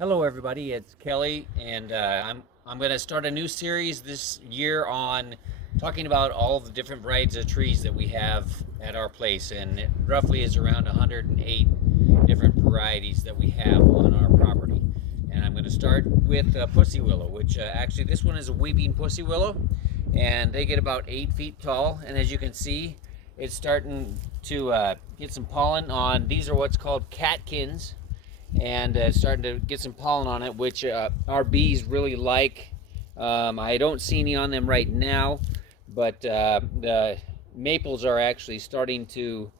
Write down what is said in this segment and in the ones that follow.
Hello, everybody. It's Kelly, and I'm going to start a new series this year on talking about all the different varieties of trees that we have at our place, and it roughly is around 108 different varieties that we have on our property. And I'm going to start with pussy willow, which actually this one is a weeping pussy willow, and they get about 8 feet tall. And as you can see, it's starting to get some pollen on. These are what's called catkins, and starting to get some pollen on it, which our bees really like. I don't see any on them right now, but the maples are actually starting to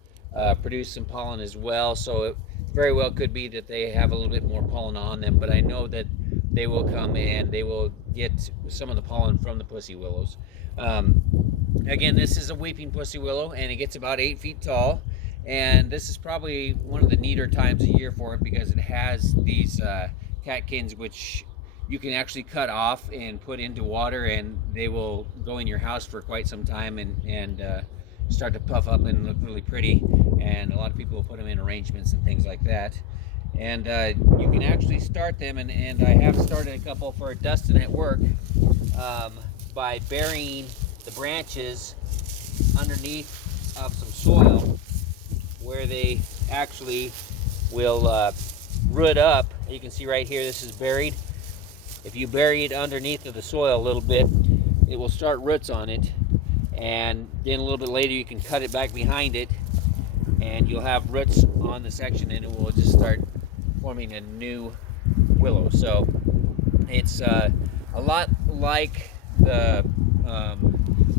produce some pollen as well, so it very well could be that they have a little bit more pollen on them, but I know that they will come and they will get some of the pollen from the pussy willows. Again, this is a weeping pussy willow, and it gets about 8 feet tall. And this is probably one of the neater times of year for it because it has these catkins, which you can actually cut off and put into water, and they will go in your house for quite some time and start to puff up and look really pretty. And a lot of people will put them in arrangements and things like that. And you can actually start them, and I have started a couple for Dustin at work by burying the branches underneath of some soil where they actually will root up. You can see right here, this is buried. If you bury it underneath of the soil a little bit, it will start roots on it, and then a little bit later you can cut it back behind it, and you'll have roots on the section, and it will just start forming a new willow. So it's a lot like the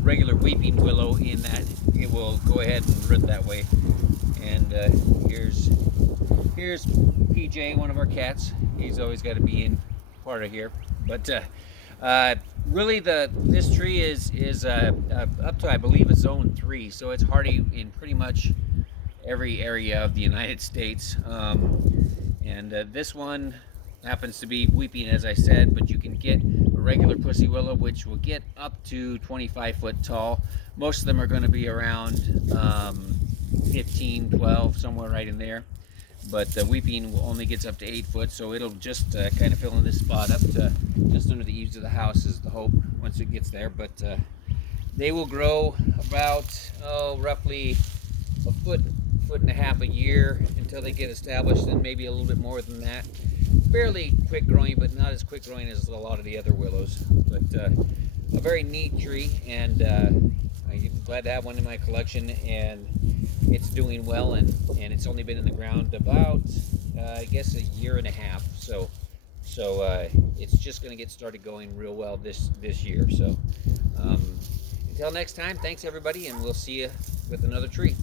regular weeping willow in that it will go ahead and root that way. And here's PJ, one of our cats. He's always got to be in part of here. But really, this tree is up to, I believe, a zone 3, so it's hardy in pretty much every area of the United States. And this one happens to be weeping, as I said, but you can get a regular pussy willow, which will get up to 25 foot tall. Most of them are going to be around 15, 12, somewhere right in there. But the weeping only gets up to 8 foot, so it'll just kind of fill in this spot up to just under the eaves of the house is the hope once it gets there. But they will grow about roughly a foot and a half a year until they get established, and maybe a little bit more than that. Fairly quick growing, but not as quick growing as a lot of the other willows. But a very neat tree, and I'm glad to have one in my collection, and it's doing well, and it's only been in the ground about I guess a year and a half, so it's just going to get started going real well this year. So until next time, thanks everybody, and we'll see you with another tree.